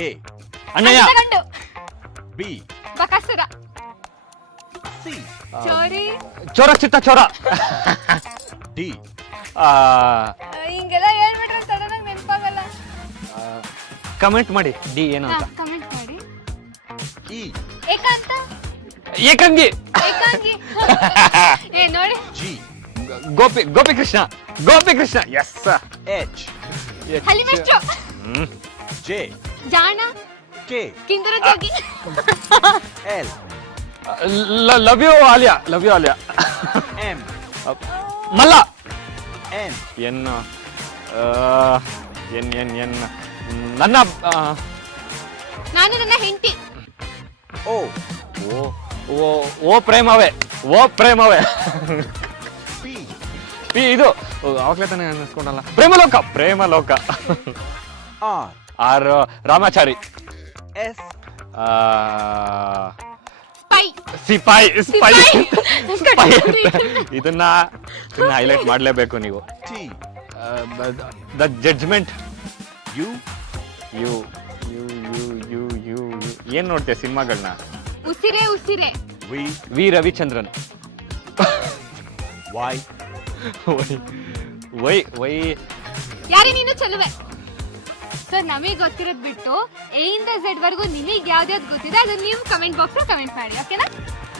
A. ಅಣ್ಣಯ್ಯ. ಗಂಡು. B. Bakasura. C. ಚೋರಿ. ಚೋರ ಚಿತ್ತ ಚೋರ. D. ಹಿಂಗೆಲ್ಲ ಹೇಳ್ಬಿಟ್ರೆ ಸಡನ್ ಆಗಿ ನೆನಪಾಗಲ್ಲ. ಕಮೆಂಟ್ ಮಾಡಿ ಡಿ ಏನು ಅಂತ. ಕಮೆಂಟ್ ಮಾಡಿ. E. ಏಕಾಂತ. ಏಕಾಂಗಿ. ಏಕಾಂಗಿ. ನೋಡಿ. G. Gopi Krishna. Yes. H. ಹಲಿಮೆಚ್ಚು. J. Jaana. K. Kindara Jogi. L. Love you Aliya. M. Malla. N. N ನನ್ನ ನಾನು ನನ್ನ ಹೆಂಡತಿ. O. ಓ ಪ್ರೇಮವೇ. P. ಪಿ ಇದು ಅವಾಗ್ಲೇ ತಾನೇ ಅನ್ನಿಸ್ಕೊಂಡಲ್ಲ. Premaloka. R. R Ramachari. S. Sipayi. ಇದನ್ನ ಹೈಲೈಟ್ ಮಾಡ್ಲೇಬೇಕು ನೀವು. T. The judgment. U. U ಏನ್ ನೋಡ್ತೀಯ ಸಿನಿಮಾಗಳನ್ನ? ಉಸಿರೇ. ವಿ ರವಿಚಂದ್ರನ್. Y. ವೈ ಯಾರೇ ನೀನು ಚೆಲುವೆ. ಸರ್ ನಮಗೆ ಗೊತ್ತಿರೋದ್ ಬಿಟ್ಟು A ಇಂದ Z ವರೆಗೂ ನಿಮಗೆ ಯಾವ್ದು ಗೊತ್ತಿದೆ ಅದನ್ನ ನೀವು ಕಮೆಂಟ್ ಬಾಕ್ಸ್ ಕಮೆಂಟ್ ಮಾಡಿ, ಓಕೆನಾ?